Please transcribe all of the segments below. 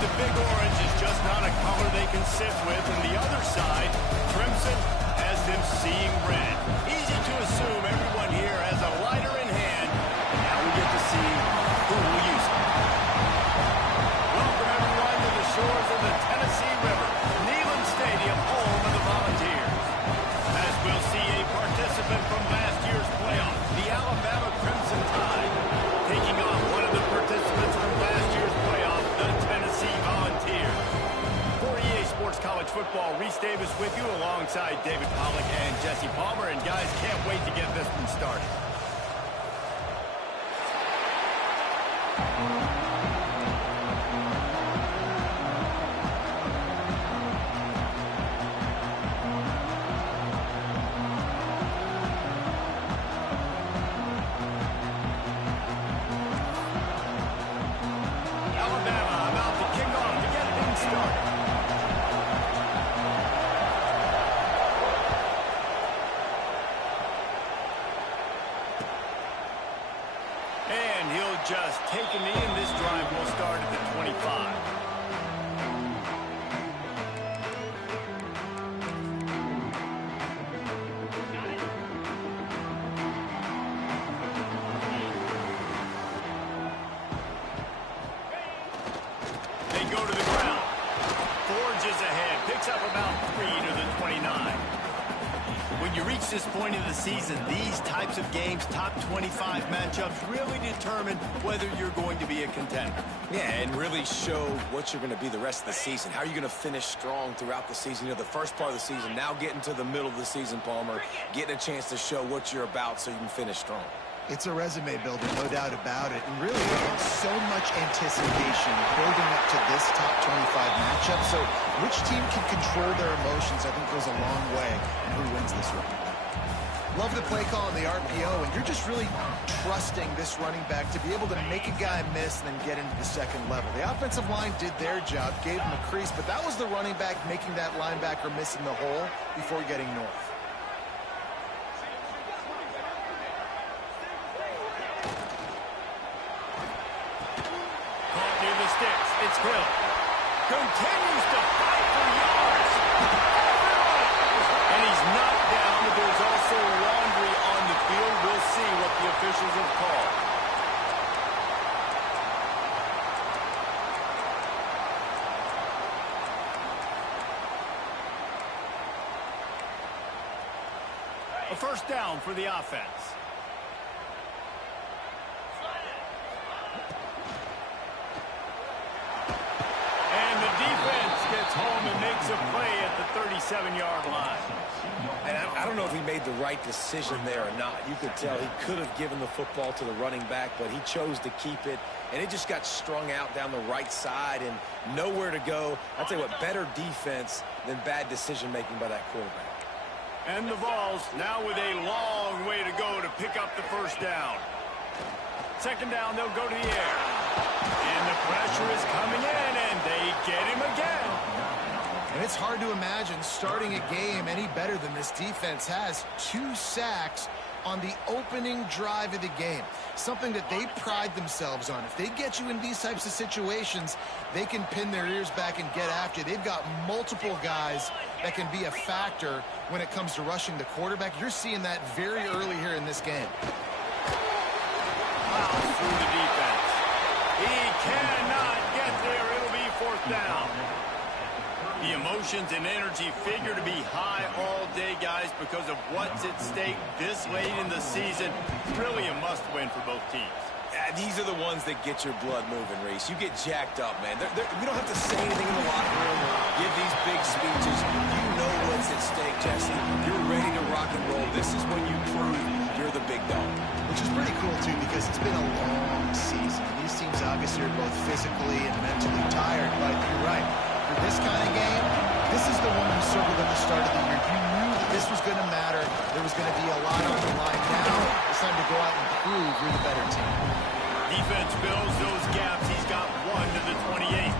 the big orange is just not a color they can sit with, and the other side, crimson, has them seeing red. Easy to assume everyone here has a lighter in hand, and now we get to see who will use it. Welcome everyone to the shores of the Tennessee River, Neyland Stadium, home of the Volunteers. As we'll see a participant from last year's playoff, the Alabama Crimson Tide, taking on one of the participants from last year's playoff, the Tennessee Volunteers. For EA Sports College Football, Reese Davis with you alongside David Pollack and Jesse Palmer. And guys, can't wait to get this one started. And he'll just take a knee, and this drive will start at the 25. They go to the ground. Forges ahead, picks up about 3 to the 29. When you reach this point in the season, these types of games, top 25 matchups, really determine whether you're going to be a contender. Yeah, and really show what you're going to be the rest of the season. How are you going to finish strong throughout the season? You know, the first part of the season, now getting to the middle of the season, Palmer, getting a chance to show what you're about so you can finish strong. It's a resume builder, no doubt about it. And really, so much anticipation building up to this top 25 matchup. So which team can control their emotions, I think, goes a long way in who wins this one. Love the play call on the RPO, and you're just really trusting this running back to be able to make a guy miss and then get into the second level. The offensive line did their job, gave him a crease, but that was the running back making that linebacker miss in the hole before getting north. It's Hill. Continues to fight for yards. And he's knocked down, but there's also laundry on the field. We'll see what the officials have called. A first down for the offense. Home and makes a play at the 37-yard line. And I don't know if he made the right decision there or not. You could tell he could have given the football to the running back, but he chose to keep it, and it just got strung out down the right side and nowhere to go. I'll tell you what, better defense than bad decision-making by that quarterback. And the Vols now with a long way to go to pick up the first down. Second down, they'll go to the air. And the pressure is coming in, and they get him again. And it's hard to imagine starting a game any better than this defense has. 2 sacks on the opening drive of the game. Something that they pride themselves on. If they get you in these types of situations, they can pin their ears back and get after you. They've got multiple guys that can be a factor when it comes to rushing the quarterback. You're seeing that very early here in this game. Fouls through the defense. He cannot get there. It'll be fourth down. The emotions and energy figure to be high all day, guys, because of what's at stake this late in the season. It's really a must-win for both teams. These are the ones that get your blood moving, Reese. You get jacked up, man. We don't have to say anything in the locker room or give these big speeches. You know what's at stake, Jesse. You're ready to rock and roll. This is when you prove you're the big dog. Which is pretty cool, too, because it's been a long season. These teams obviously are both physically and mentally tired, but you're right. For this kind of game, this is the one you circled at the start of the year. You knew that this was going to matter. There was going to be a lot on the line. Now it's time to go out and prove you're the better team. Defense fills those gaps. He's got 1 to the 28.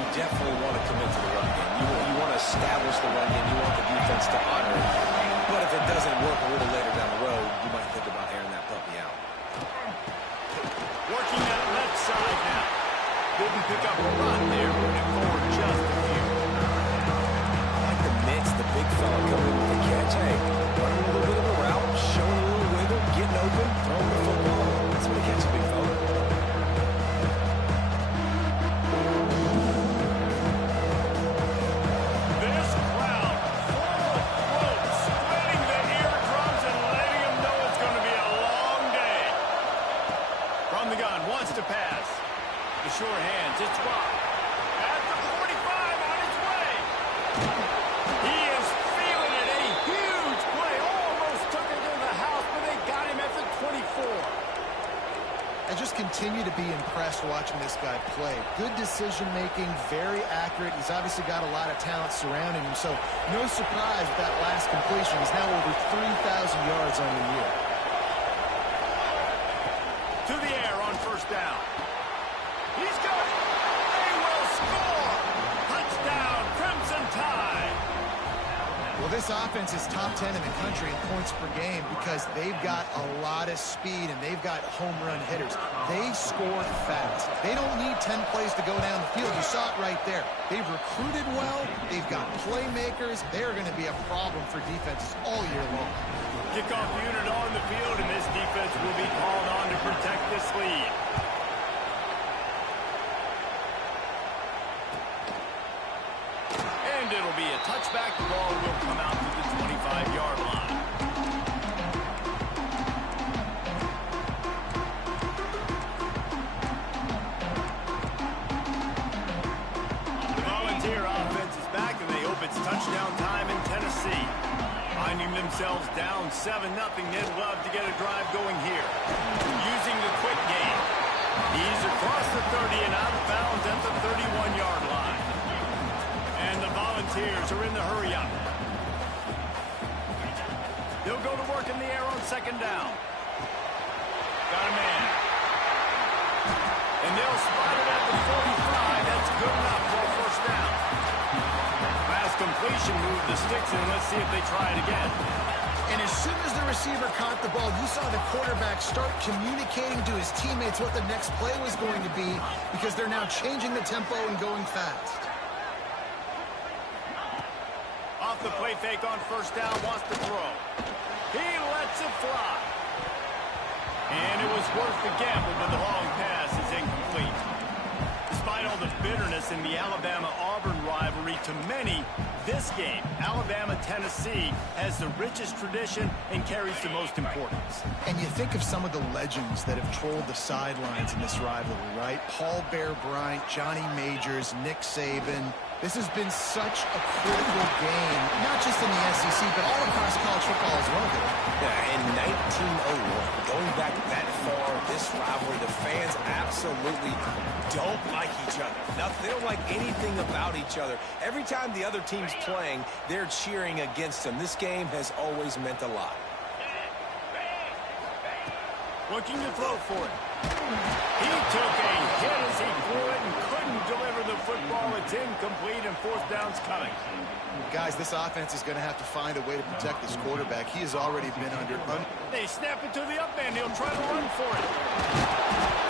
You definitely want to commit to the run game. You want to establish the run game. You want the defense to honor it. But if it doesn't work a little later down the road, you might think about airing that puppy out. Working that left side now. Didn't pick up a run there, moving forward just a few. I like the mix, the big fella coming in with the catch. Hey, running a little bit of a route, showing a little wiggle, getting open, throwing the football. That's when he catches a big fella. This crowd full of throats, splitting the eardrums and letting them know it's going to be a long day. From the gun, wants to pass. The sure hands, it's dropped. At the 45, on its way. He is feeling it. A huge play. Almost took it to the house, but they got him at the 24. I just continue to be impressed watching this guy play. Good decision-making, very accurate. He's obviously got a lot of talent surrounding him, so no surprise with that last completion. He's now over 3,000 yards on the year. To the air on first down. He's got it. They will score. Touchdown, Crimson Tide. Well, this offense is top 10 in the country in points per game because they've got a lot of speed and they've got home run hitters. They score fast. They don't need 10 plays to go down the field. You saw it right there. They've recruited well. They've got playmakers. They're going to be a problem for defenses all year long. Kickoff unit on the field, and this defense will be called on to protect this lead. And it'll be a touchback. The ball will come out to the 25-yard line. The Volunteer offense is back, and they hope it's touchdown time in Tennessee. Finding themselves down 7-0, they'd love to get a drive going here. Using the quick game. He's across the 30 and out of bounds at the 31-yard line. And the Volunteers are in the hurry-up. They'll go to work in the air on second down. Got a man. And they'll spot it at the 45. That's good enough for a first down. Last completion, move the sticks in. Let's see if they try it again. And as soon as the receiver caught the ball, you saw the quarterback start communicating to his teammates what the next play was going to be because they're now changing the tempo and going fast. Off the play fake on first down, wants to throw. He lets it fly. And it was worth the gamble, but the long pass is incomplete. Despite all the bitterness in the Alabama-Auburn rivalry, to many, this game, Alabama-Tennessee, has the richest tradition and carries the most importance. And you think of some of the legends that have trolled the sidelines in this rivalry, right? Paul Bear Bryant, Johnny Majors, Nick Saban. This has been such a critical game, not just in the SEC, but all across college football as well. Yeah, in 1901, going back that far, this rivalry, the fans absolutely don't like each other. They don't like anything about each other. Every time the other team's playing, they're cheering against them. This game has always meant a lot. Looking to throw for it. He took a hit as he threw it and couldn't deliver the football. It's incomplete and fourth down's coming. Guys, this offense is going to have to find a way to protect this quarterback. He has already been under... They snap it to the up man. He'll try to run for it.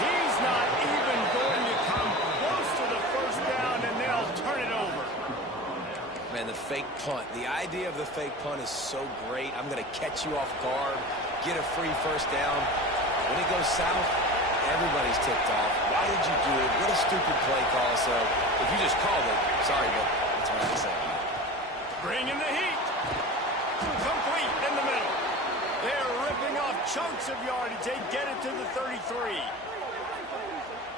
He's not even going to come close to the first down, and they'll turn it over. Man, the fake punt. The idea of the fake punt is so great. I'm going to catch you off guard, get a free first down. When it goes south, everybody's tipped off. Why did you do it? What a stupid play call. So if you just called it, sorry, but that's what I said. Bring in the heat. Complete in the middle. They're ripping off chunks of yardage. They get it to the 33.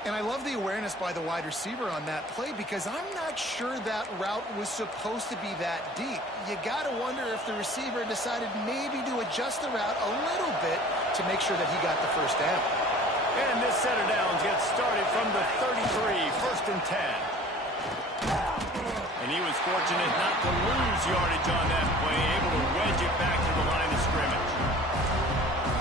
And I love the awareness by the wide receiver on that play because I'm not sure that route was supposed to be that deep. You got to wonder if the receiver decided maybe to adjust the route a little bit to make sure that he got the first down. And this set of downs gets started from the 33, first and 10. And he was fortunate not to lose yardage on that play, able to wedge it back to the line of scrimmage.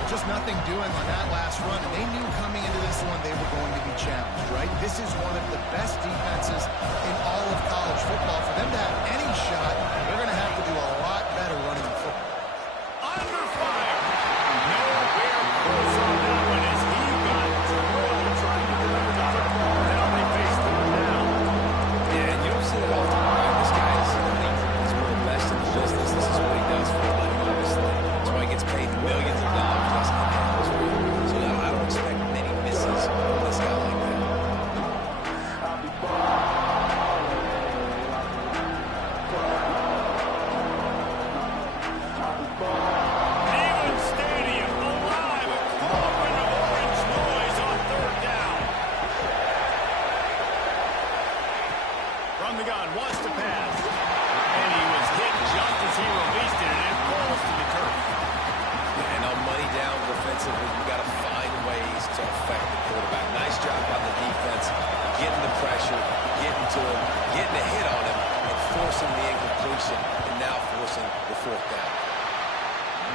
Just nothing doing on that last run, and they knew coming into this one they were going to be challenged, right? This is one of the best defenses in all of college football. For them to have any shot, they're going to have to do a lot better running the football. Under fire. Nowhere close on that one as he got drilled trying to deliver the football. Now they face separation and now forcing the fourth down.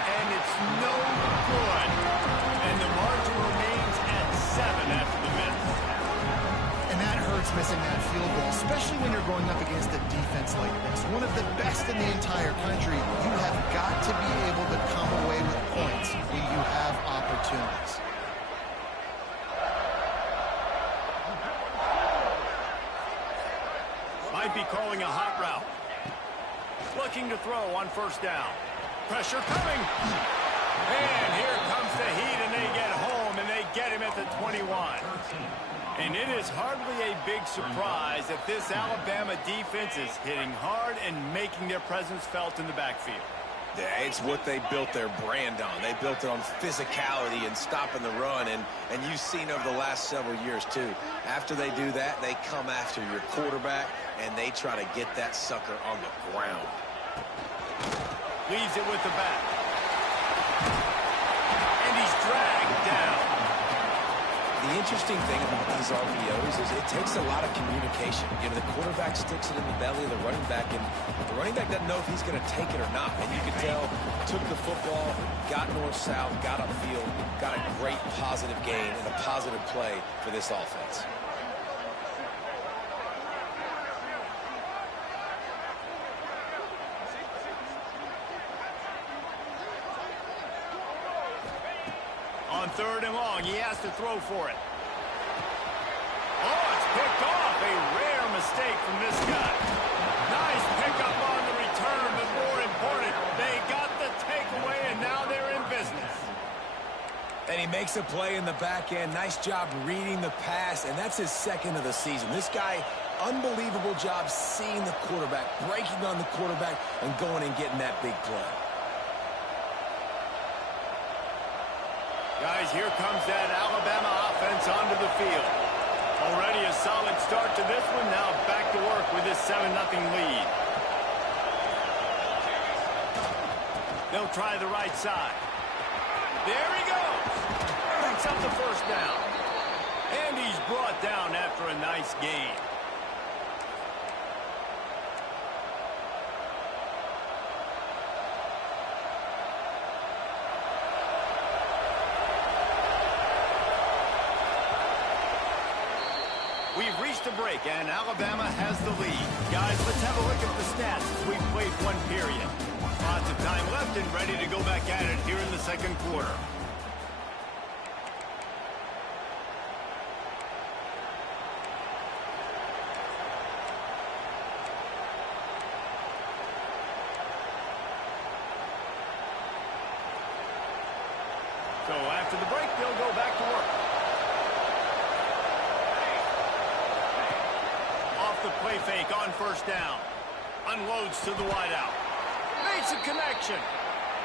And it's no good. And the margin remains at 7 after the miss. And that hurts, missing that field goal, especially when you're going up against a defense like this. One of the best in the entire country. You have got to be able to come away with points when you have opportunities. Might be calling a hot route. Looking to throw on first down. Pressure coming. And here comes the heat, and they get home, and they get him at the 21. And it is hardly a big surprise that this Alabama defense is hitting hard and making their presence felt in the backfield. Yeah, it's what they built their brand on. They built it on physicality and stopping the run, and you've seen over the last several years, too. After they do that, they come after your quarterback, and they try to get that sucker on the ground. Leaves it with the back. And he's dragged down. The interesting thing about these RPOs is it takes a lot of communication. You know, the quarterback sticks it in the belly of the running back, and the running back doesn't know if he's going to take it or not. And you can tell, took the football, got north-south, got upfield, got a great positive gain and a positive play for this offense. On third and long, he has to throw for it. Oh, it's picked off. A rare mistake from this guy. Nice pickup on the return, but more important, they got the takeaway, and now they're in business. And he makes a play in the back end. Nice job reading the pass, and that's his second of the season. This guy, unbelievable job seeing the quarterback, breaking on the quarterback, and going and getting that big play. Guys, here comes that Alabama offense onto the field. Already a solid start to this one. Now back to work with this 7-0 lead. They'll try the right side. There he goes. Picks up the first down. And he's brought down after a nice gain. We've reached a break, and Alabama has the lead. Guys, let's have a look at the stats as we've played one period. Lots of time left and ready to go back at it here in the second quarter. So after the break, they'll go back to work. The play fake on first down. Unloads to the wideout. Makes a connection.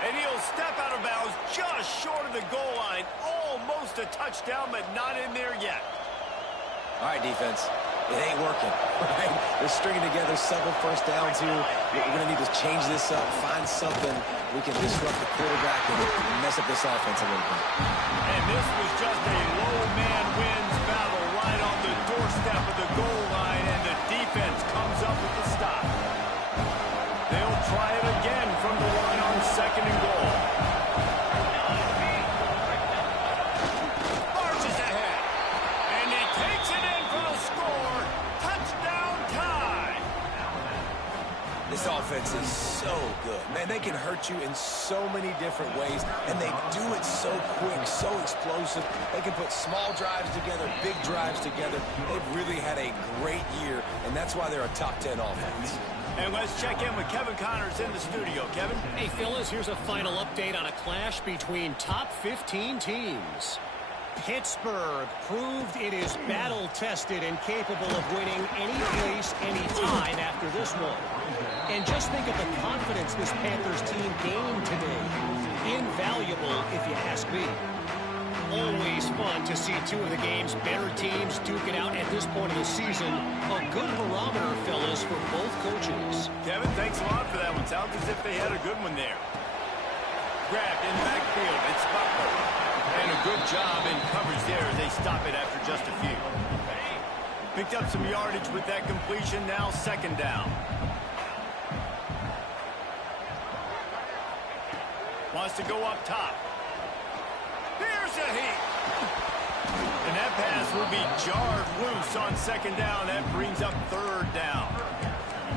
And he'll step out of bounds just short of the goal line. Almost a touchdown, but not in there yet. All right, defense. It ain't working. Right? They're stringing together several first downs here. We're going to need to change this up, find something we can disrupt the quarterback and mess up this offense a little bit. And this was just a low man wins battle right on the doorstep of the goal line, and the defense comes up with the stop. They'll try it again from the line on second and goal. Marches ahead. And he takes it in for the score. Touchdown tie. This offense is so good. Man, they can hurt you in so many different ways, and they do it so quick, so explosive. They can put small drives together, big drives together. They've really had a great year, and that's why they're a top 10 offense. And let's check in with Kevin Connors in the studio. Kevin? Hey, fellas, here's a final update on a clash between top 15 teams. Pittsburgh proved it is battle-tested and capable of winning any place, any time after this one. And just think of the confidence this Panthers team gained today. Invaluable, if you ask me. Always fun to see two of the game's better teams duke it out at this point of the season. A good barometer, fellas, for both coaches. Kevin, thanks a lot for that one. Sounds as if they had a good one there. Grabbed in backfield. It's Butler. And a good job in coverage there as they stop it after just a few. Picked up some yardage with that completion. Now second down. to go up top. Here's a heat. And that pass will be jarred loose on second down. That brings up third down.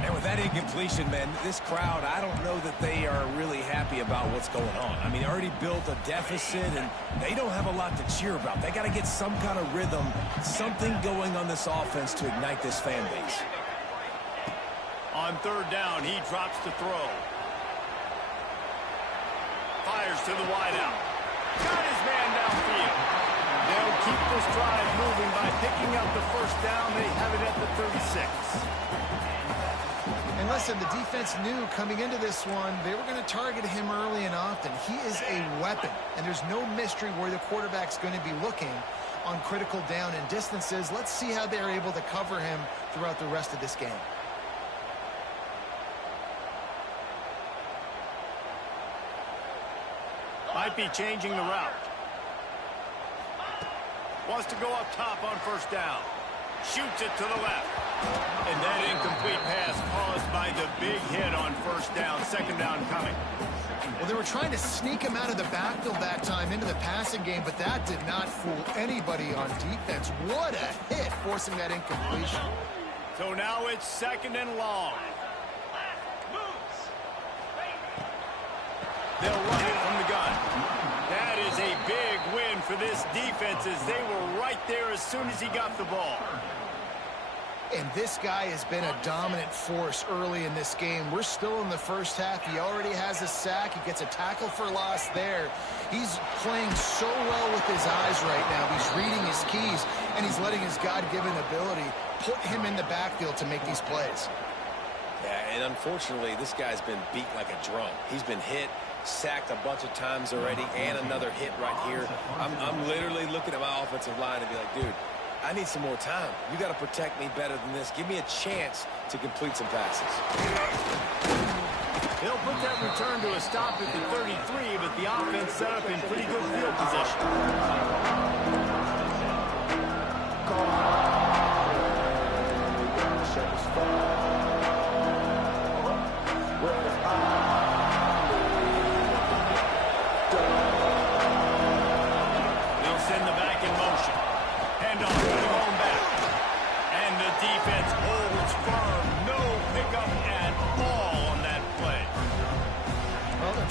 And with that incompletion, man, this crowd, I don't know that they are really happy about what's going on. I mean, they already built a deficit, and they don't have a lot to cheer about. They got to get some kind of rhythm, something going on this offense to ignite this fan base. On third down, he drops to throw. Fires to the wideout. Got his man downfield. They'll keep this drive moving by picking up the first down. They have it at the 36. And listen, the defense knew coming into this one, they were going to target him early and often. He is a weapon, and there's no mystery where the quarterback's going to be looking on critical down and distances. Let's see how they're able to cover him throughout the rest of this game. Might be changing the route. Wants to go up top on first down. Shoots it to the left. And that incomplete pass caused by the big hit on first down. Second down coming. Well, they were trying to sneak him out of the backfield that time into the passing game, but that did not fool anybody on defense. What a hit, forcing that incompletion. So now it's second and long. They'll run it from the gun. That is a big win for this defense as they were right there as soon as he got the ball. And this guy has been a dominant force early in this game. We're still in the first half. He already has a sack. He gets a tackle for loss there. He's playing so well with his eyes right now. He's reading his keys, and he's letting his God-given ability put him in the backfield to make these plays. Yeah, and unfortunately, this guy's been beat like a drum. He's been hit, sacked a bunch of times already, and another hit right here. I'm literally looking at my offensive line and be like, dude, I need some more time. You got to protect me better than this. Give me a chance to complete some passes. He'll put that return to a stop at the 33, but the offense set up in pretty good field position.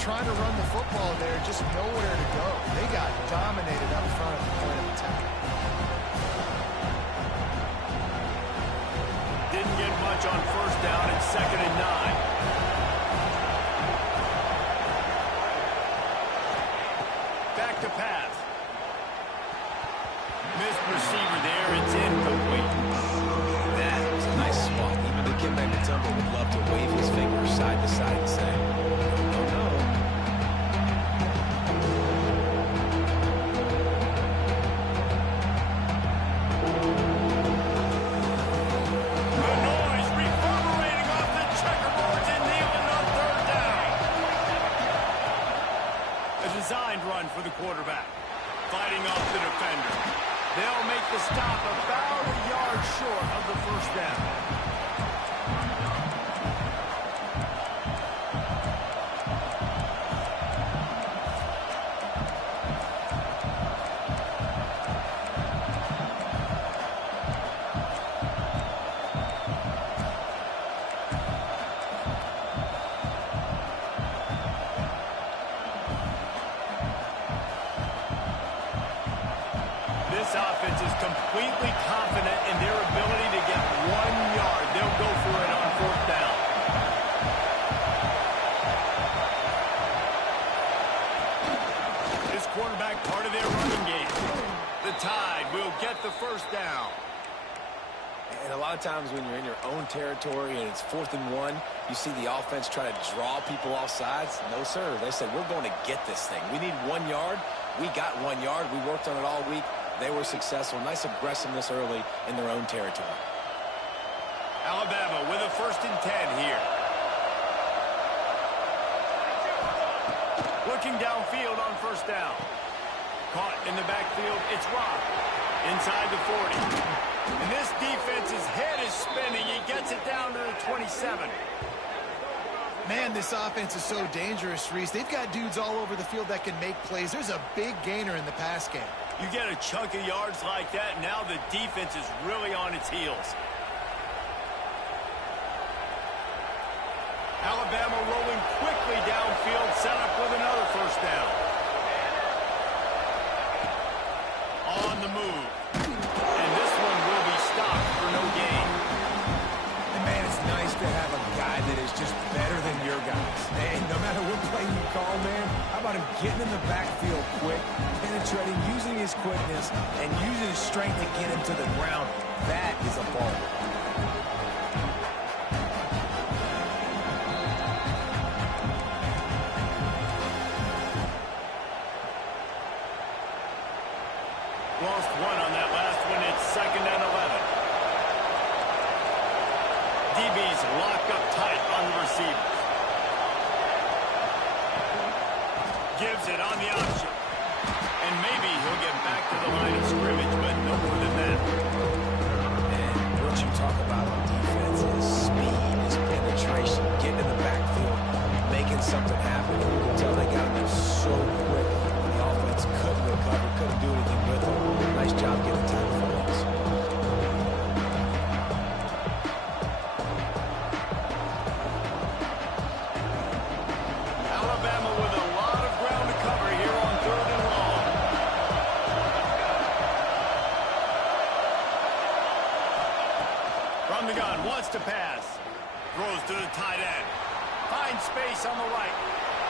Trying to run the football there, just nowhere to go. They got dominated up front at the point of attack. Didn't get much on first down. It's second and 9. Back to pass. Missed receiver there. It's incomplete. That was a nice spot. Even the kid back to Tumble would love to wave his fingers side to side and say, oh no. For the quarterback, fighting off the defender. They'll make the stop about a yard short of the first down. This offense is completely confident in their ability to get 1 yard. They'll go for it on fourth down. This quarterback part of their running game. The Tide will get the first down. And a lot of times when you're in your own territory and it's 4th and 1, you see the offense try to draw people off sides. No, sir. They said, we're going to get this thing. We need 1 yard. We got 1 yard. We worked on it all week. They were successful. Nice aggressiveness early in their own territory. Alabama with a 1st and 10 here. Looking downfield on first down. Caught in the backfield. It's Rock. Inside the 40. And this defense's head is spinning. He gets it down to the 27. Man, this offense is so dangerous, Reese. They've got dudes all over the field that can make plays. There's a big gainer in the pass game. You get a chunk of yards like that, now the defense is really on its heels. Alabama rolling quickly downfield, set up with another first down. On the move. And this one will be stopped for no gain. And man, it's nice to have a guy that is just better than your guys. And no matter what play you call, man, how about him getting in the backfield quick, penetrating, using his quickness, and using his strength to get him to the ground. That is a ball. Lost one on that last one. It's 2nd and 11. DB's locked up tight on the receivers. Gives it on the option. And maybe he'll get back to the line of scrimmage, but no more than that. And what you talk about on defense is speed, is penetration, getting in the backfield, making something happen. You can tell they got him there so quick. The offense couldn't recover, couldn't do anything with him. Nice job getting time for once. Alabama with a lot of ground to cover here on 3rd and long. From the gun, wants to pass. Throws to the tight end. Finds space on the right.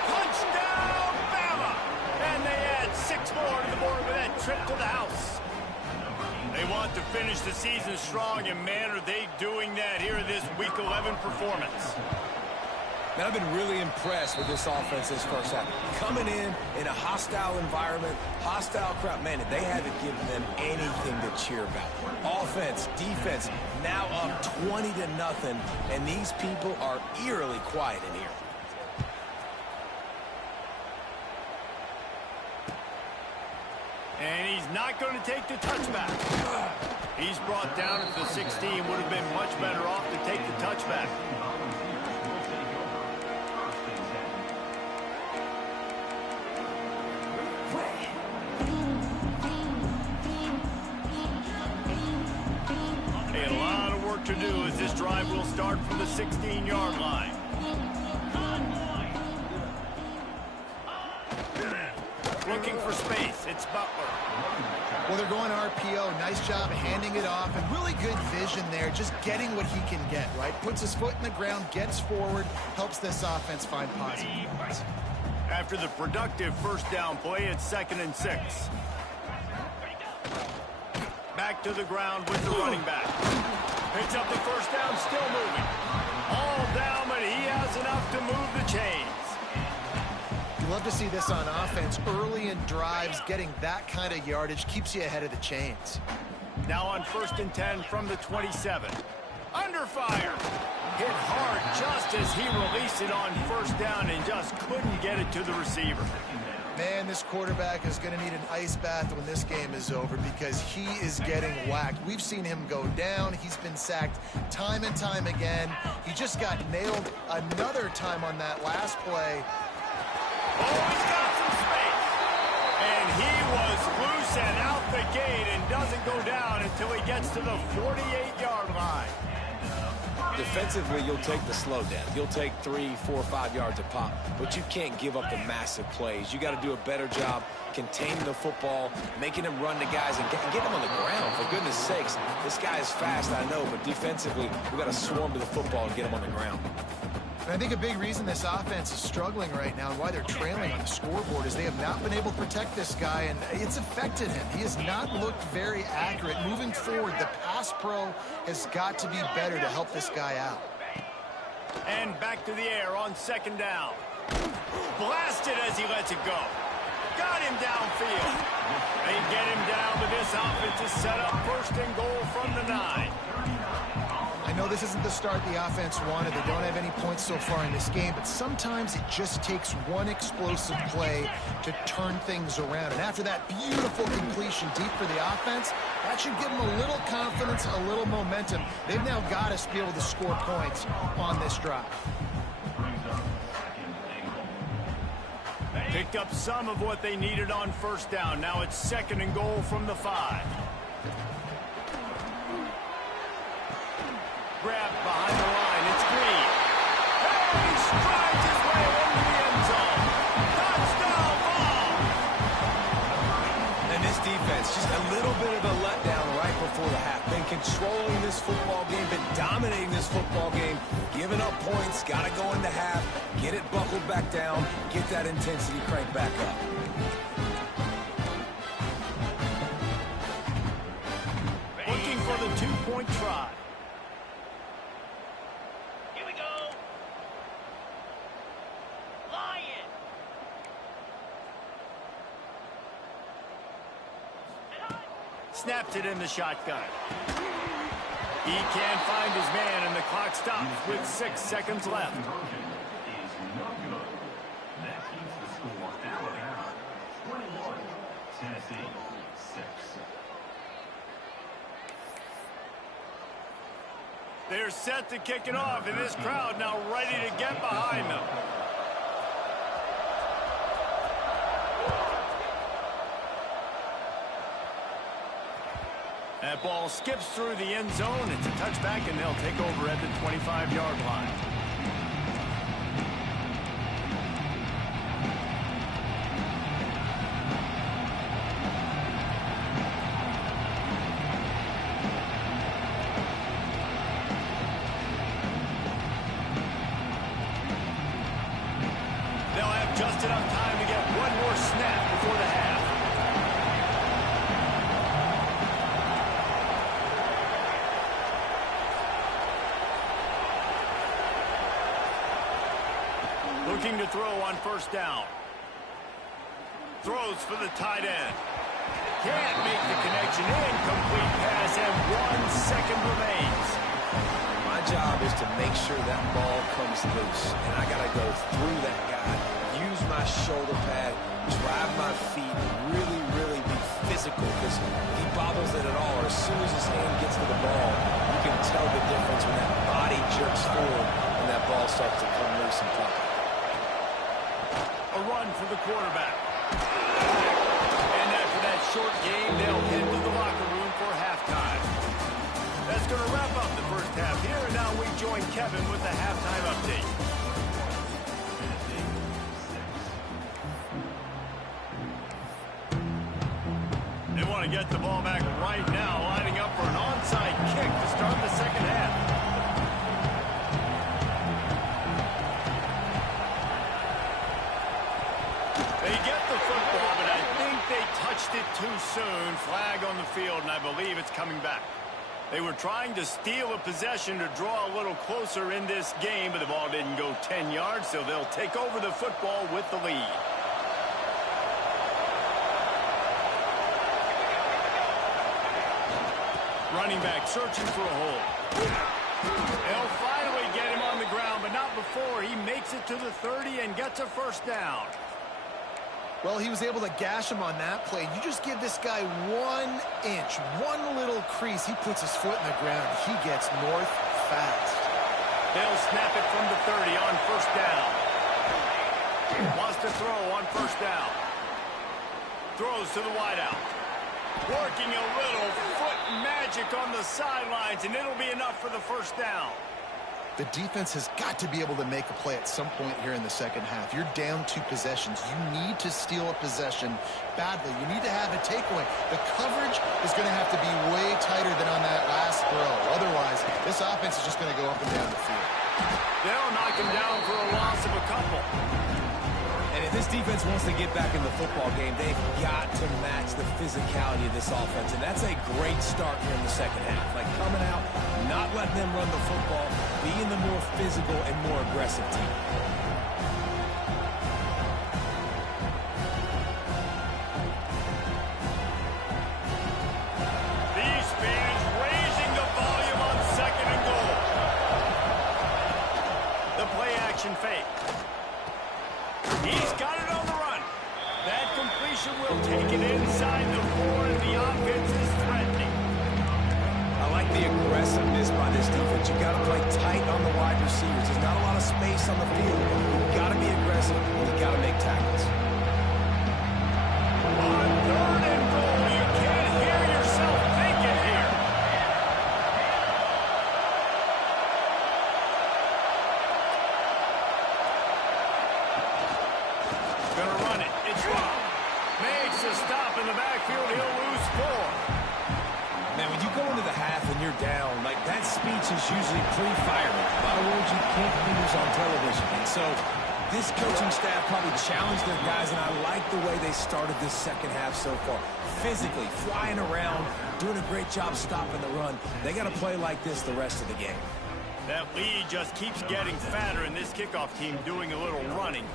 Touchdown, Bama! And they add 6 more to the board with that trip to the house. They want to finish the season strong, and man, are they doing that here in this Week 11 performance. Man, I've been really impressed with this offense this first half. Coming in a hostile environment, hostile crowd. Man, they haven't given them anything to cheer about. Offense, defense, now up 20-0, and these people are eerily quiet in here. And he's not going to take the touchback. He's brought down at the 16. Would have been much better off to take the touchback. A lot of work to do as this drive will start from the 16-yard line. Looking for space. It's Butler. Well, they're going RPO. Nice job handing it off, and really good vision there, just getting what he can get, right? Puts his foot in the ground, gets forward, helps this offense find positive points. After the productive first down play, it's 2nd and 6. Back to the ground with the running back. Picks up the first down, still moving. All down, but he has enough to move the chains. You love to see this on offense. Early in drives, getting that kind of yardage keeps you ahead of the chains. Now on 1st and 10 from the 27. Under fire. Hit hard just as he released it on first down and just couldn't get it to the receiver. Man, this quarterback is going to need an ice bath when this game is over because he is getting whacked. We've seen him go down. He's been sacked time and time again. He just got nailed another time on that last play. Oh, he's got some space. And he was loose and out the gate and doesn't go down until he gets to the 48-yard line. Defensively, you'll take the slow down. You'll take 3, 4, 5 yards a pop, but you can't give up the massive plays. You got to do a better job containing the football, making him run to guys, and get him on the ground. For goodness sakes, this guy is fast, I know, but defensively, we got to swarm to the football and get him on the ground. And I think a big reason this offense is struggling right now and why they're trailing on the scoreboard is they have not been able to protect this guy, and it's affected him. He has not looked very accurate. Moving forward, the pass pro has got to be better to help this guy out. And back to the air on 2nd down. Blasted as he lets it go. Got him downfield. They get him down, but this offense is set up 1st and goal from the 9. I know this isn't the start the offense wanted. They don't have any points so far in this game, but sometimes it just takes one explosive play to turn things around. And after that beautiful completion deep for the offense, that should give them a little confidence, a little momentum. They've now got to be able to score points on this drive. Picked up some of what they needed on first down. Now it's 2nd and goal from the 5. Grab behind the line. It's Green. Hey, he strides his way into the end zone. Touchdown ball. And this defense, just a little bit of a letdown right before the half. Been controlling this football game, been dominating this football game, giving up points, got to go into half, get it buckled back down, get that intensity cranked back up. Looking for the 2-point try. Here we go. Lion. Snaps it in the shotgun. He can't find his man, and the clock stops with 6 seconds left. They're set to kick it off, and this crowd now ready to get behind them. That ball skips through the end zone. It's a touchback, and they'll take over at the 25-yard line. They'll have just enough time to get one more snap before the half. Looking to throw on first down. Throws for the tight end. Can't make the connection. Incomplete pass, and 1 second remains. My job is to make sure that ball comes loose, and I got to go through that guy, use my shoulder pad, drive my feet, really be physical, because he bobbles it at all. As soon as his hand gets to the ball, you can tell the difference when that body jerks forward and that ball starts to come loose and pop. A run for the quarterback. And after that short game, they'll head to the locker room for halftime. That's going to wrap up the first half here, and now we join Kevin with the halftime update. They want to get the ball back right now, lining up for an onside kick to start the second half. They get the football, but I think they touched it too soon. Flag on the field, and I believe it's coming back. They were trying to steal a possession to draw a little closer in this game, but the ball didn't go 10 yards, so they'll take over the football with the lead. Running back searching for a hole. They'll finally get him on the ground, but not before he makes it to the 30 and gets a first down. Well, he was able to gash him on that play. You just give this guy 1 inch, one little crease. He puts his foot in the ground. He gets north fast. They'll snap it from the 30 on first down. Wants to throw on first down. Throws to the wideout. Working a little foot magic on the sidelines, and it'll be enough for the first down. The defense has got to be able to make a play at some point here in the second half. You're down 2 possessions. You need to steal a possession badly. You need to have a takeaway. The coverage is going to have to be way tighter than on that last throw. Otherwise, this offense is just going to go up and down the field. They'll knock him down for a loss of a couple. And if this defense wants to get back in the football game, they've got to match the physicality of this offense. And that's a great start here in the second half. Like coming out, not letting them run the football, being the more physical and more aggressive team. These fans raising the volume on 2nd and goal. The play action fake. He's got it on the run. That completion will take it inside the 4, and the offense is threatening. I like the aggressiveness by this defense. You got to play tight on the wide receivers. There's not a lot of space on the field. Gonna run it. It's wrong. Makes a stop in the backfield. He'll lose 4. Man, when you go into the half and you're down, like that speech is usually pretty fiery. A lot of words you can't use on television. And so this coaching staff probably challenged their guys, and I like the way they started this second half so far. Physically, flying around, doing a great job stopping the run. They got to play like this the rest of the game. That lead just keeps getting fatter, and this kickoff team doing a little running.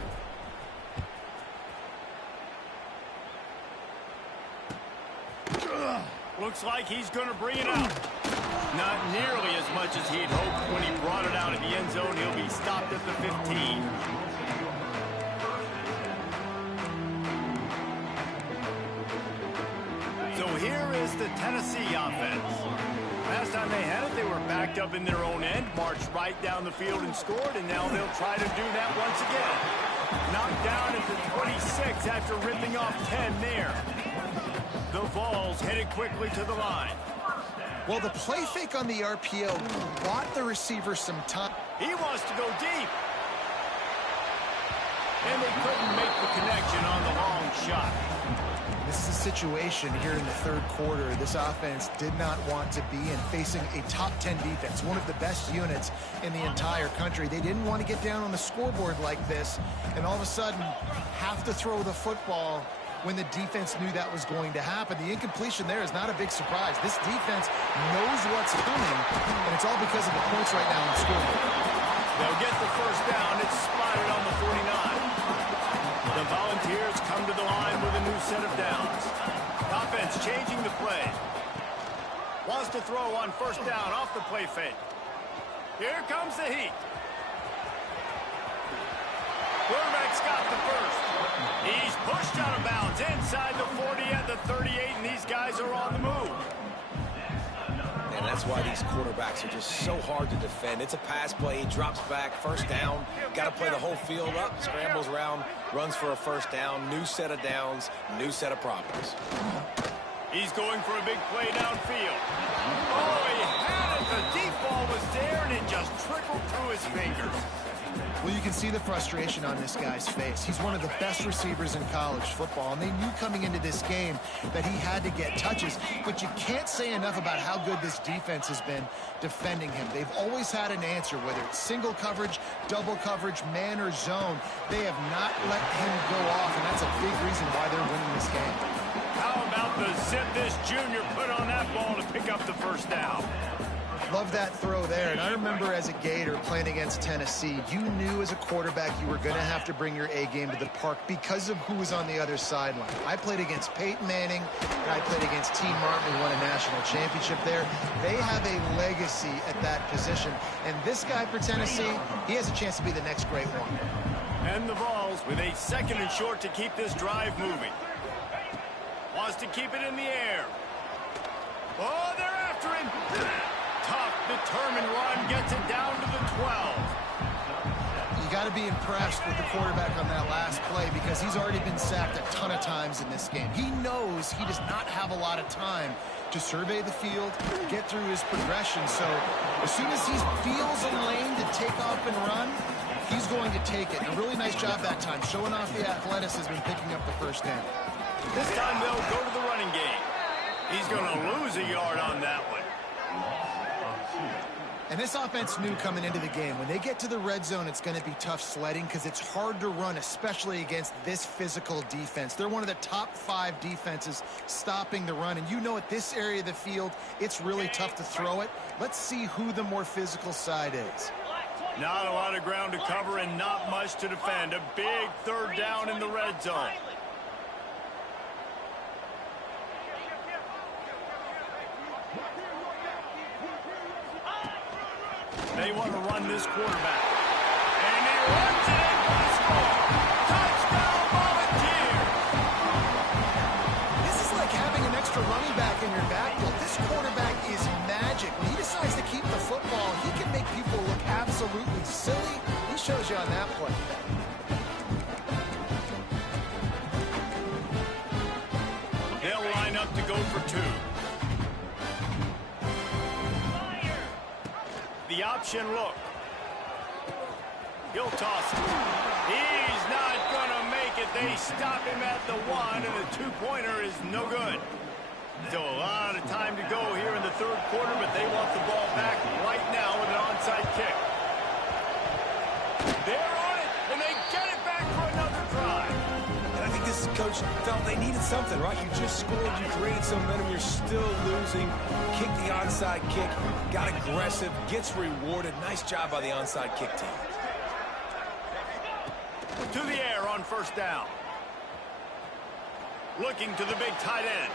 Looks like he's going to bring it out. Not nearly as much as he'd hoped when he brought it out of the end zone. He'll be stopped at the 15. So here is the Tennessee offense. Last time they had it, they were backed up in their own end, marched right down the field and scored, and now they'll try to do that once again. Knocked down at the 26 after ripping off 10 there. The Vols headed quickly to the line. Well, the play fake on the RPO bought the receiver some time. He wants to go deep. And they couldn't make the connection on the long shot. This is a situation here in the third quarter this offense did not want to be in, facing a top 10 defense, one of the best units in the entire country. They didn't want to get down on the scoreboard like this, and all of a sudden have to throw the football when the defense knew that was going to happen. The incompletion there is not a big surprise. This defense knows what's coming, and it's all because of the points right now in the scoreboard. They'll get the first down. It's spotted on the 49. The Volunteers come to the line with a new set of downs. Offense changing the play. Wants to throw on first down off the play fake. Here comes the heat. Quarterback's got the first. He's pushed out of bounds inside the 40 at the 38, and these guys are on the move. And that's why these quarterbacks are just so hard to defend. It's a pass play. He drops back, first down. Got to play the whole field up, scrambles around, runs for a first down, new set of downs, new set of problems. He's going for a big play downfield. Oh, he had it. The deep ball was there, and it just trickled through his fingers. Well, you can see the frustration on this guy's face. He's one of the best receivers in college football, and they knew coming into this game that he had to get touches, but you can't say enough about how good this defense has been defending him. They've always had an answer, whether it's single coverage, double coverage, man or zone. They have not let him go off, and that's a big reason why they're winning this game. How about the zip this junior put on that ball to pick up the first down? Love that throw there, and I remember as a Gator playing against Tennessee, you knew as a quarterback you were going to have to bring your A game to the park because of who was on the other sideline. I played against Peyton Manning, and I played against T. Martin, who won a national championship there. They have a legacy at that position, and this guy for Tennessee, he has a chance to be the next great one. And the Vols with a second and short to keep this drive moving. Wants to keep it in the air. Oh, they're after him. Tough, determined run, gets it down to the 12. You got to be impressed with the quarterback on that last play because he's already been sacked a ton of times in this game. He knows he does not have a lot of time to survey the field, get through his progression. So as soon as he feels a lane to take off and run, he's going to take it. A really nice job that time, showing off the athleticism and picking up the first down. This time they'll go to the running game. He's going to lose a yard on that one. And this offense knew coming into the game, when they get to the red zone, it's going to be tough sledding because it's hard to run, especially against this physical defense. They're one of the top 5 defenses stopping the run. And you know at this area of the field, it's really tough to throw it. Let's see who the more physical side is. Not a lot of ground to cover and not much to defend. A big third down in the red zone. They want to run this quarterback. And he runs it in for the score. Touchdown, Volunteers! This is like having an extra running back in your backfield. This quarterback is magic. When he decides to keep the football, he can make people look absolutely silly. He shows you on that play. They'll line up to go for 2. The option look. He'll toss it. He's not going to make it They stop him at the 1, and the two-pointer is no good. Still a lot of time to go here in the third quarter, but they want the ball back right now with an onside kick. They're on it, and they get it back for another drive. And I think this coach felt they needed something, right? You just scored, you created some momentum, you're still losing. Kick the onside kick, got aggressive, gets rewarded. Nice job by the onside kick team. To the air on first down. Looking to the big tight end.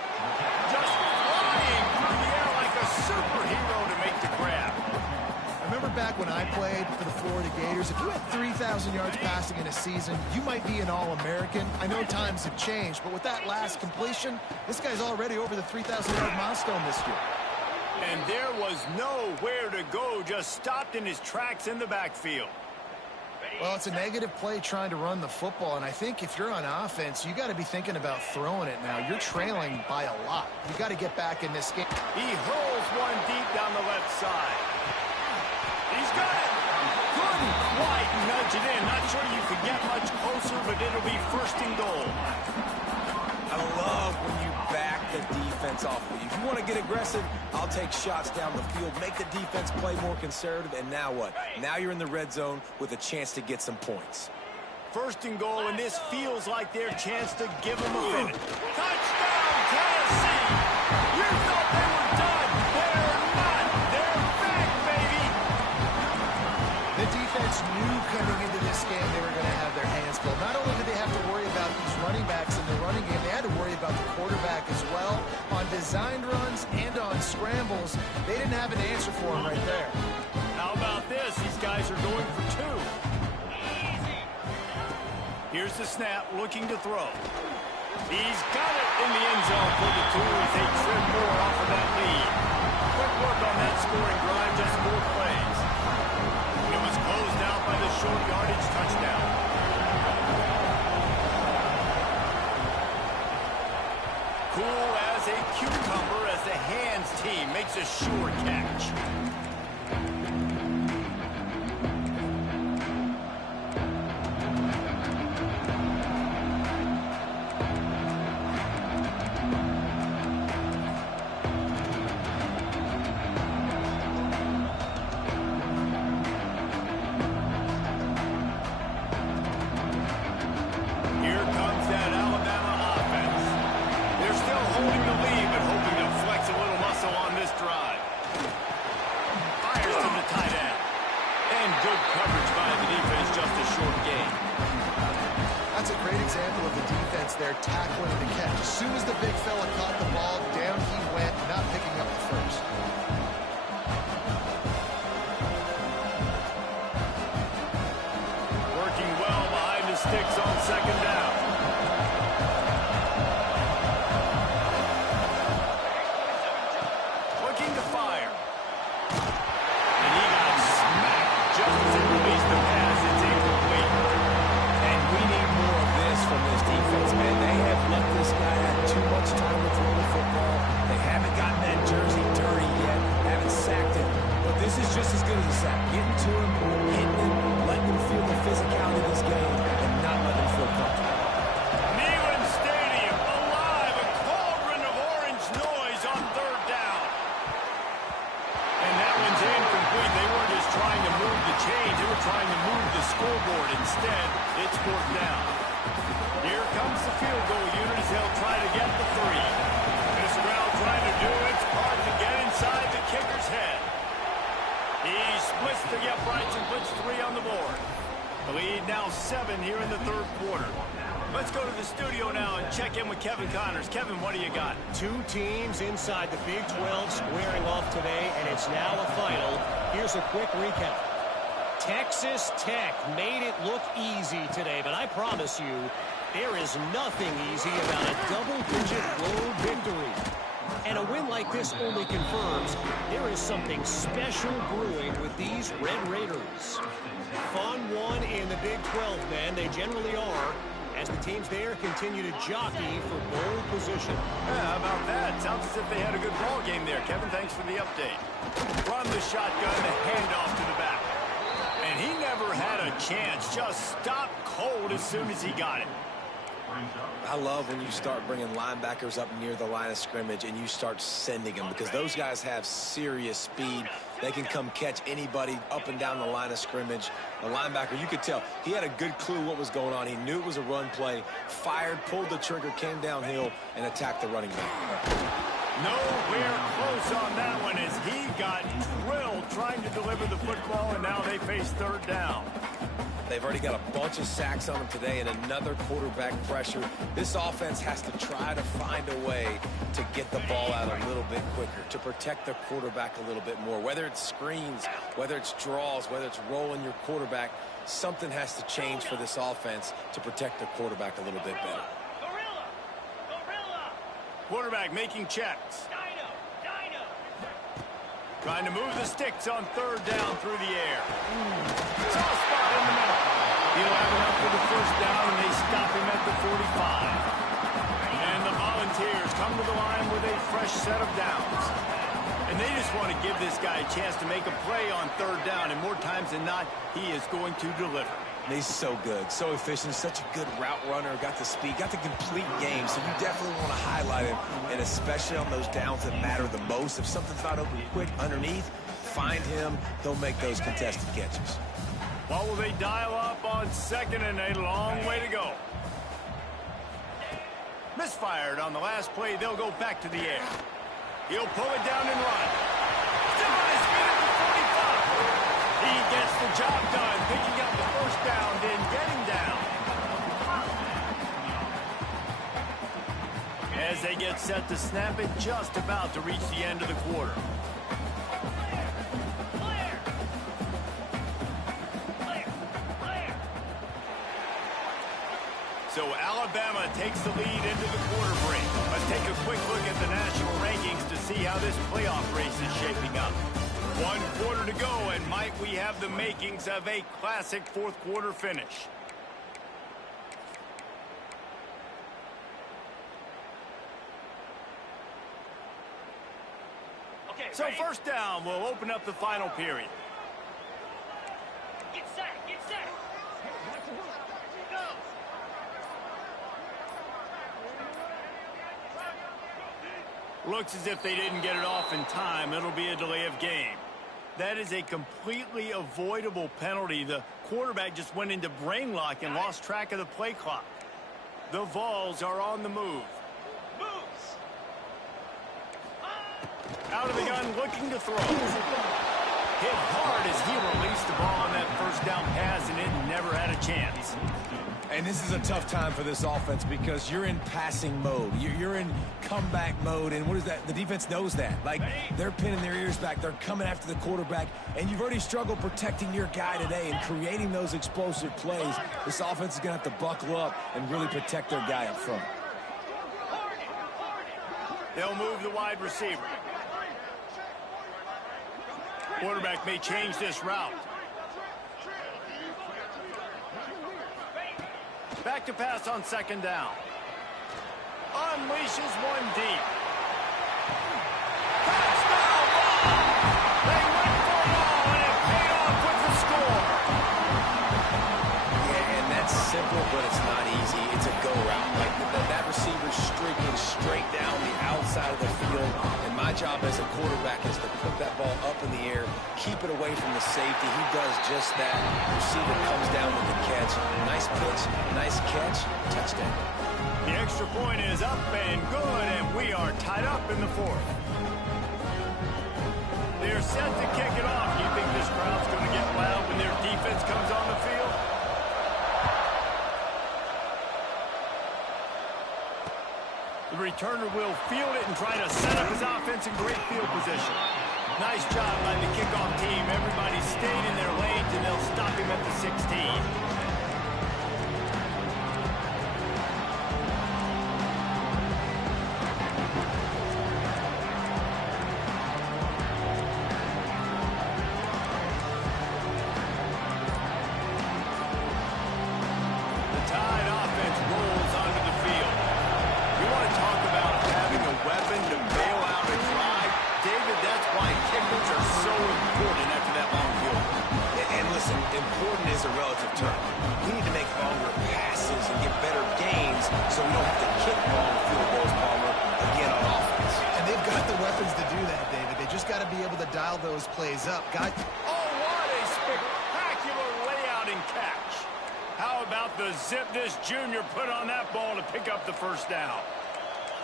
Just flying through the air like a superhero to make the grab. I remember back when I played for the Florida Gators, if you had 3,000 yards passing in a season, you might be an All-American. I know times have changed, but with that last completion, this guy's already over the 3,000-yard milestone this year. And there was nowhere to go, just stopped in his tracks in the backfield. Well, it's a negative play trying to run the football, and I think if you're on offense, you got to be thinking about throwing it now. You're trailing by a lot. You got to get back in this game. He hurls one deep down the left side. He's got it. Couldn't quite nudge it in. Not sure you could get much closer, but it'll be first and goal. I love when you back the defense off. If you want to get aggressive, I'll take shots down the field, make the defense play more conservative, and now what? Now you're in the red zone with a chance to get some points. First and goal, and this feels like their chance to give them a finish. Touchdown, Tennessee! You thought they were done. They're not. They're back, baby! The defense knew coming into this game they were going to have their hands full. Not only did they have to worry about these running backs in the running game, they had to worry about the quarterback as well. On designed runs and on scrambles, they didn't have an answer for him right there. How about this? These guys are going for two. Here's the snap, looking to throw. He's got it in the end zone for the two as they trim more off of that lead. Quick work on that scoring drive, just 4 plays. It was closed out by the short yardage touchdown. Cool as a cucumber as the hands team makes a sure catch. They're tackling the catch. As soon as the big fella caught the ball, down he went, not picking up the first. Working well behind the sticks on second down. Looking to fire. And he got smacked just as he released the pass. It's incomplete. And we need more of this from this defense, man. They have let this guy have too much time to throw the football. They haven't gotten that jersey dirty yet, haven't sacked him. But this is just as good as a sack. Getting to him, hitting him, letting him feel the physicality of this game, and not letting him feel comfortable. Neyland Stadium, alive, a cauldron of orange noise on third down. And that one's incomplete. They weren't just trying to move the chains. They were trying to move the scoreboard. Instead, it's fourth down. Here comes the field goal unit as they'll try to get the 3. Fitzgerald trying to do its part to get inside the kicker's head. He splits the uprights and puts 3 on the board. The lead now 7 here in the third quarter. Let's go to the studio now and check in with Kevin Connors. Kevin, what do you got? 2 teams inside the Big 12 squaring off today, and it's now a final. Here's a quick recap. Texas Tech made it look easy today, but I promise you, there is nothing easy about a double-digit road victory. And a win like this only confirms there is something special brewing with these Red Raiders. Fun one in the Big 12, man. They generally are, as the teams there continue to jockey for bowl position. Yeah, how about that? Sounds as if they had a good ball game there. Kevin, thanks for the update. From the shotgun, the handoff to the back. And he never had a chance. Just stopped cold as soon as he got it. I love when you start bringing linebackers up near the line of scrimmage and you start sending them, because those guys have serious speed. They can come catch anybody up and down the line of scrimmage. The linebacker, you could tell, he had a good clue what was going on. He knew it was a run play, fired, pulled the trigger, came downhill, and attacked the running back. Nowhere close on that one as he got drilled trying to deliver the football, and now they face third down. They've already got a bunch of sacks on them today and another quarterback pressure. This offense has to try to find a way to get the ball out a little bit quicker, to protect the quarterback a little bit more. Whether it's screens, whether it's draws, whether it's rolling your quarterback, something has to change for this offense to protect the quarterback a little bit better. Quarterback making checks. Trying to move the sticks on third down through the air. Soft spot in the middle. He'll have enough for the first down, and they stop him at the 45. And the Volunteers come to the line with a fresh set of downs. And they just want to give this guy a chance to make a play on third down, and more times than not, he is going to deliver. He's so good, so efficient, such a good route runner, got the speed, got the complete game, so you definitely want to highlight him, and especially on those downs that matter the most. If something's not open quick underneath, find him, he'll make those contested catches. What will they dial up on second and a long way to go? Misfired on the last play, they'll go back to the air. He'll pull it down and run. Still on his feet at the 45. He gets the job done, picking up the first down, then getting down. As they get set to snap it, just about to reach the end of the quarter. So Alabama takes the lead into the quarter break. Let's take a quick look at the national rankings to see how this playoff race is shaping up. 1 quarter to go, and might we have the makings of a classic fourth quarter finish. Okay, So ready? first down will open up the final period. Get set, get set. Go. Looks as if they didn't get it off in time. It'll be a delay of game. That is a completely avoidable penalty. The quarterback just went into brain lock and lost track of the play clock. The Vols are on the move. Moves. Out of the gun, looking to throw. Hit hard as he released the ball on that first down pass, and it never had a chance. And this is a tough time for this offense because you're in passing mode. You're in comeback mode, and what is that? The defense knows that. Like, they're pinning their ears back. They're coming after the quarterback, and you've already struggled protecting your guy today and creating those explosive plays. This offense is going to have to buckle up and really protect their guy up front. They'll move the wide receiver. Quarterback may change this route. Back to pass on second down. Unleashes one deep. Touchdown ball! They went for it all, and it paid off with the score. Yeah, and that's simple, but it's not easy. It's a go route. Like that receiver's streaking straight down the outside of the field, and my job as a quarterback is to put that ball up in the air, keep it away from the safety. He does just that. Receiver comes down with the catch. Nice pitch, nice catch, touchdown. The extra point is up and good, and we are tied up in the fourth. They're set to kick it off. Do you think this crowd's going to get loud when their defense comes on the field? The returner will field it and try to set up his offense in great field position. Nice job by the kickoff team. Everybody stayed in their lanes, and they'll stop him at the 16. Important is a relative term. We need to make longer passes and get better gains so we don't have to kick long field goals, Palmer, again on offense. And they've got the weapons to do that, David. They just got to be able to dial those plays up. Oh, what a spectacular layout and catch. How about the zip this junior put on that ball to pick up the first down?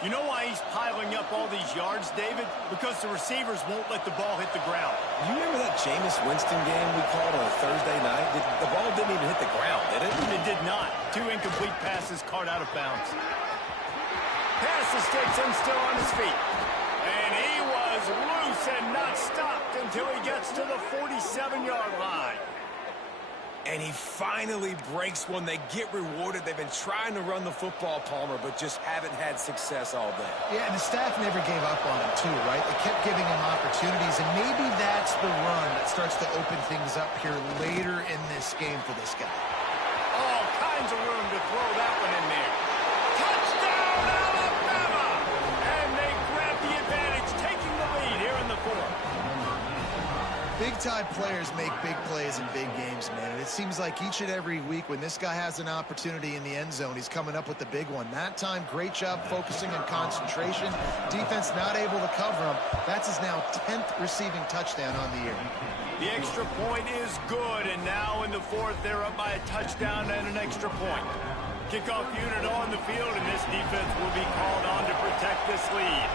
You know why he's piling up all these yards, David? Because the receivers won't let the ball hit the ground. You remember that Jameis Winston game we called on a Thursday night? The ball didn't even hit the ground, did it? It did not. 2 incomplete passes caught out of bounds. Pass the sticks and still on his feet. And he was loose and not stopped until he gets to the 47-yard line. And he finally breaks one. They get rewarded. They've been trying to run the football, Palmer, but just haven't had success all day. Yeah, and the staff never gave up on him, too, right? They kept giving him opportunities, and maybe that's the run that starts to open things up here later in this game for this guy. All kinds of room to throw that one in there. Touchdown, Alabama! And they grab the advantage, taking the lead here in the fourth. Big-time players make big plays in big games, man. And it seems like each and every week when this guy has an opportunity in the end zone, he's coming up with the big one. That time, great job focusing on concentration. Defense not able to cover him. That's his now 10th receiving touchdown on the year. The extra point is good, and now in the fourth, they're up by a touchdown and an extra point. Kickoff unit on the field, and this defense will be called on to protect this lead.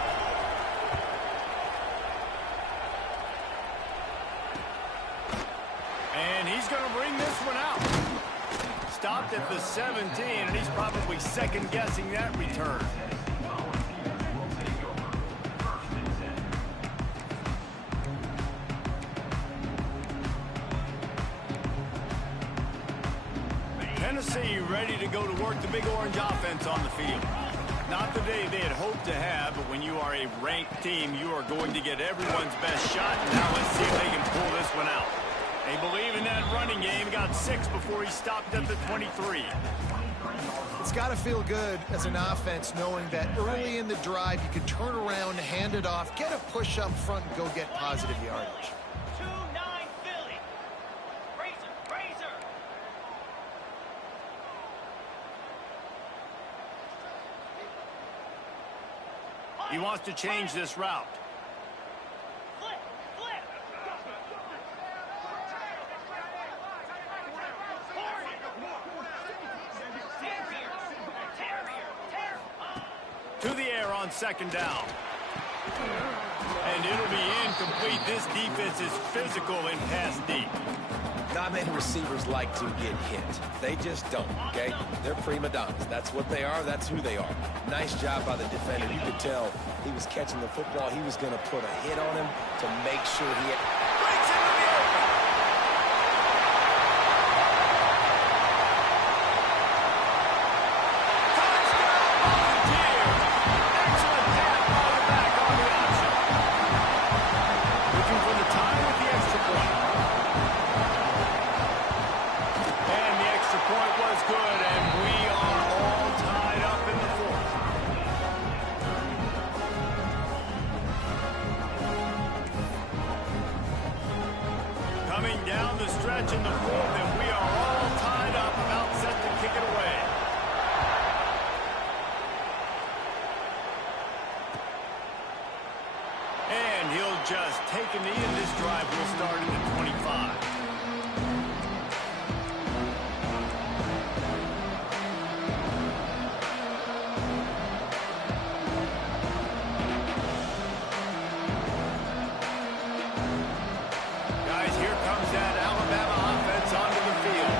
And he's going to bring this one out. Stopped at the 17, and he's probably second-guessing that return. Tennessee ready to go to work the Big Orange offense on the field. Not the day they had hoped to have, but when you are a ranked team, you are going to get everyone's best shot. Now let's see if they can pull this one out. They believe in that running game. Got 6 before he stopped at the 23. It's got to feel good as an offense knowing that early in the drive you can turn around, hand it off, get a push up front, and go get positive yardage. 2-9 Philly. Razor. He wants to change this route. Flip. To the air on second down. And it'll be incomplete. This defense is physical and pass deep. Not many receivers like to get hit. They just don't, okay? They're prima donnas. That's what they are. That's who they are. Nice job by the defender. You could tell he was catching the football. He was going to put a hit on him to make sure he had... Breaks into the open. Touchdown, Volunteers. Excellent pass by the back on the option. Looking for the tie with the extra point. And the extra point was good, and we are all tied up in the fourth. Coming down the stretch in the fourth, and we are all tied up, about set to kick it away. And he'll just take a knee, and this drive will start at the 25. Guys, here comes that Alabama offense onto the field.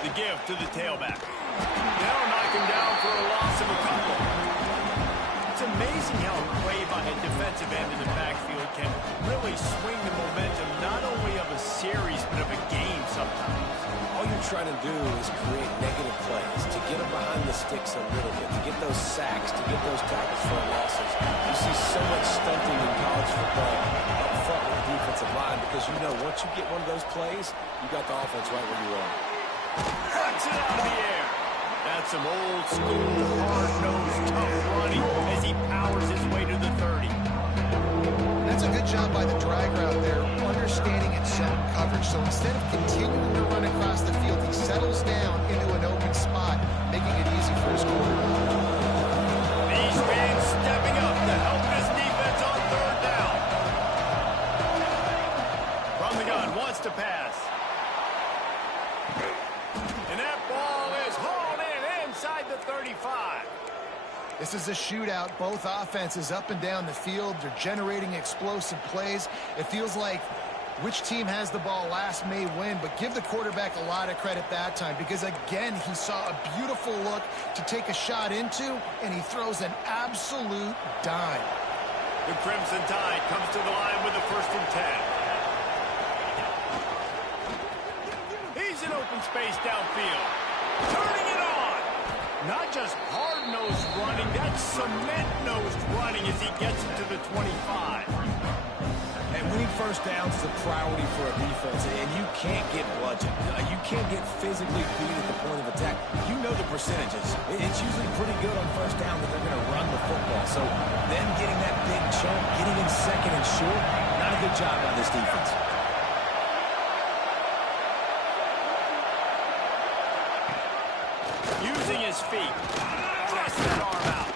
The give to the tailback. They'll knock him down for a loss of a couple. It's amazing how a play by a defensive end in the backfield can really swing the momentum not only of a series but of a game sometimes. All you're trying to do is create negative plays, to get them behind the sticks a little bit, to get those sacks, to get those tackles for losses. You see so much stunting in college football up front with the defensive line because you know once you get one of those plays, you got the offense right where you are. Cuts it out of the air. That's some old school, hard-nosed, tough running as he powers his way to the 30. That's a good job by the drag route there, understanding it's zone coverage. So instead of continuing to run across the field, he settles down into an open spot, making it easy for his quarterback. These fans stepping up to help this defense on third down. From the gun, wants to pass. And that ball is hauled in inside the 35. This is a shootout. Both offenses up and down the field. They're generating explosive plays. It feels like which team has the ball last may win, but give the quarterback a lot of credit that time because, again, he saw a beautiful look to take a shot into, and he throws an absolute dime. The Crimson Tide comes to the line with a 1st and 10. He's in open space downfield. Turning it on. Not just hard-nosed running, that's cement-nosed running as he gets it to the 25. And winning first downs is a priority for a defense, and you can't get bludgeoned. You can't get physically beat at the point of attack. You know the percentages. It's usually pretty good on first down that they're going to run the football. So them getting that big chunk, getting in second and short, not a good job by this defense. Using his feet. Press that arm out.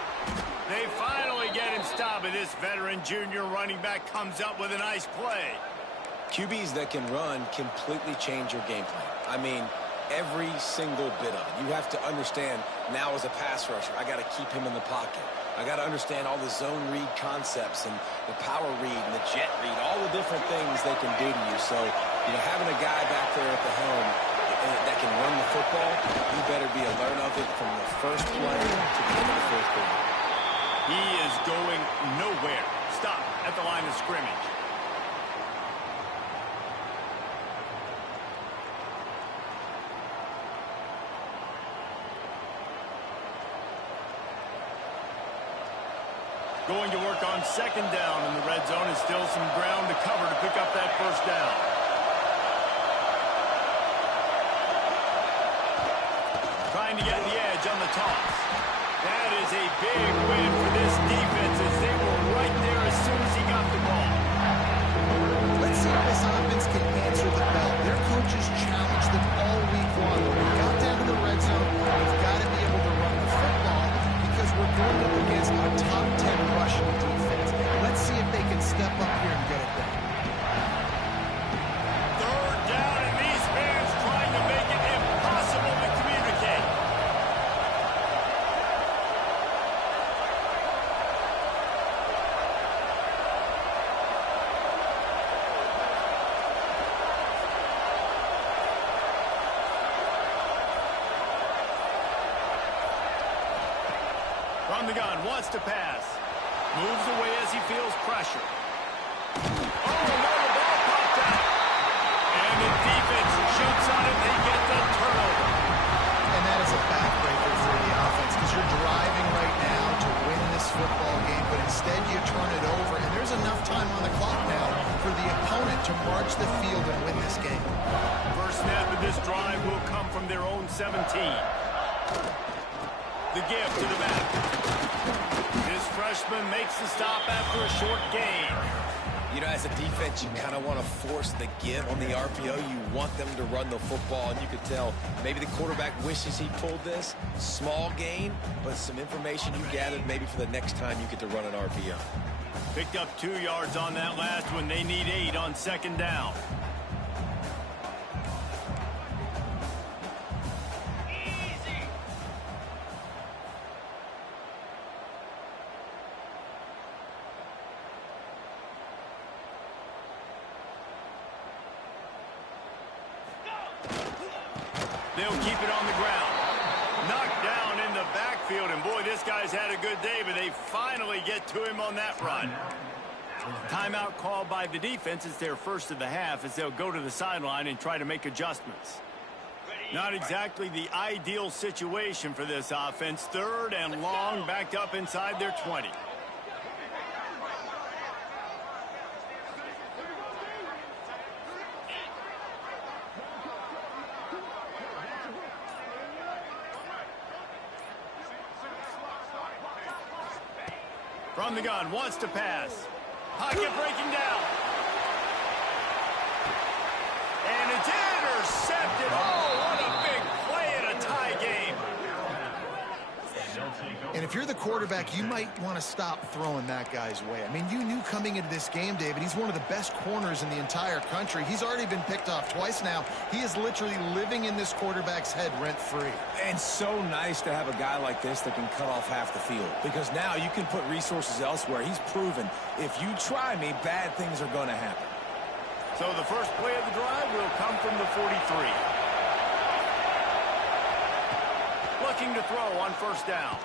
They finally get him stopped, and this veteran junior running back comes up with a nice play. QBs that can run completely change your game plan. I mean, every single bit of it. You have to understand now as a pass rusher, I got to keep him in the pocket. I got to understand all the zone read concepts and the power read and the jet read, all the different things they can do to you. So, having a guy back there at the helm that can run the football, you better be alert of it from the first play to the end of the fourth quarter. He is going nowhere. Stop at the line of scrimmage. Going to work on 2nd down in the red zone, and still some ground to cover to pick up that 1st down. Trying to get the edge on the toss. That is a big win for this defense as they were right there as soon as he got the ball. Let's see if this offense can answer the bell. Their coaches challenged them all week long. When we got down to the red zone, we've got to be able to run the football because we're going up against a top 10 rushing defense. Let's see if they can step up here and get it done. 3rd down, and these fans trying to make it impossible to communicate. From the gun, wants to pass. Moves away as he feels pressure. Oh, no, the ball popped out. And the defense jumps on it. They get the turnover. And that is a backbreaker for the offense because you're driving right now to win this football game, but instead you turn it over, and there's enough time on the clock now for the opponent to march the field and win this game. First snap of this drive will come from their own 17. The give to the back. This freshman makes the stop after a short gain. As a defense, you kind of want to force the give on the RPO. You want them to run the football, and you could tell maybe the quarterback wishes he pulled this. Small gain, but some information you gathered maybe for the next time you get to run an RPO. Picked up 2 yards on that last one. They need 8 on 2nd down. They'll keep it on the ground. Knocked down in the backfield, and boy, this guy's had a good day, but they finally get to him on that run. Timeout called by the defense. It's their first of the half as they'll go to the sideline and try to make adjustments. Not exactly the ideal situation for this offense. 3rd and long, backed up inside their 20. From the gun, wants to pass. Pocket breaking down. you're the quarterback, you might want to stop throwing that guy's way. I mean, you knew coming into this game, David, he's one of the best corners in the entire country. He's already been picked off twice now. He is literally living in this quarterback's head rent-free. And so nice to have a guy like this that can cut off half the field, because now you can put resources elsewhere. He's proven if you try me, bad things are going to happen. So the first play of the drive will come from the 43. Looking to throw on first down.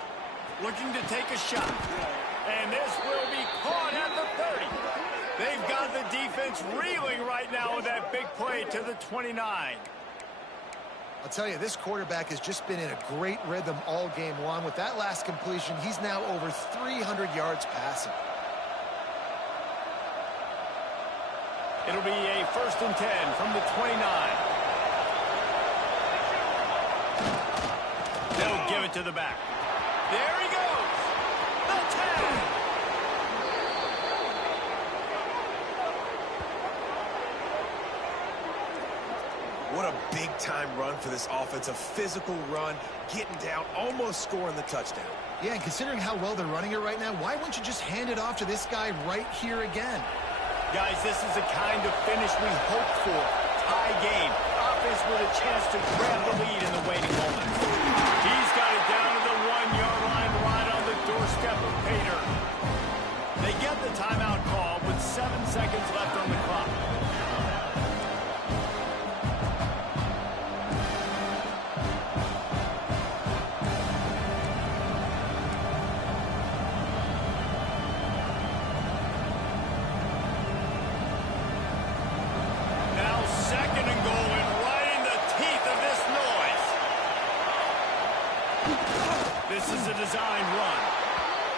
Looking to take a shot. And this will be caught at the 30. They've got the defense reeling right now with that big play to the 29. I'll tell you, this quarterback has just been in a great rhythm all game long. With that last completion, he's now over 300 yards passing. It'll be a 1st and 10 from the 29. They'll give it to the back. There he goes. The 10. What a big-time run for this offense. A physical run, getting down, almost scoring the touchdown. Yeah, and considering how well they're running it right now, why wouldn't you just hand it off to this guy right here again? Guys, this is the kind of finish we hope for. Tie game. Offense with a chance to grab the lead in the waiting moments. He's got it down to the 1-yard line right on the doorstep of Pater. They get the timeout call with 7 seconds left on the clock. This is a design run.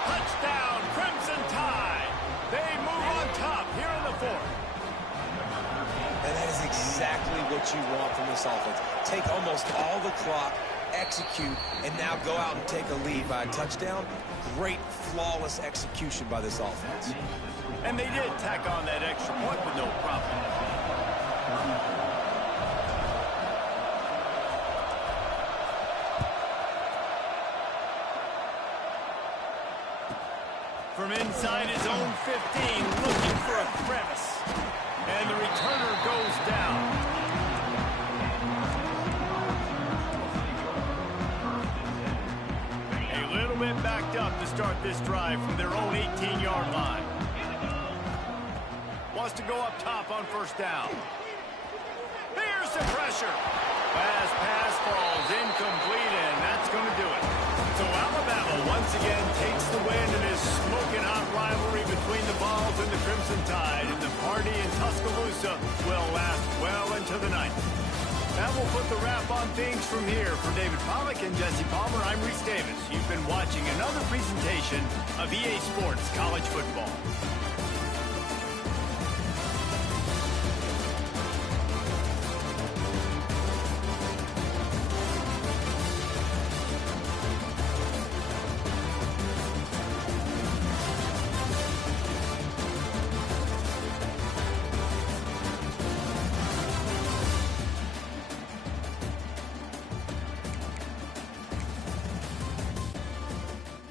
Touchdown, Crimson Tide. They move on top here in the 4th. And that is exactly what you want from this offense. Take almost all the clock, execute, and now go out and take a lead by a touchdown. Great, flawless execution by this offense. And they did tack on that extra point with no problem. From inside his own 15, looking for a crevice. And the returner goes down. A little bit backed up to start this drive from their own 18-yard line. Wants to go up top on first down. Here's the pressure. Fast pass falls incomplete, and that's going to do it. So Alabama once again takes the win in this smoking hot rivalry between the Vols and the Crimson Tide, and the party in Tuscaloosa will last well into the night. That will put the wrap on things from here. For David Pollack and Jesse Palmer, I'm Reese Davis. You've been watching another presentation of EA Sports College Football.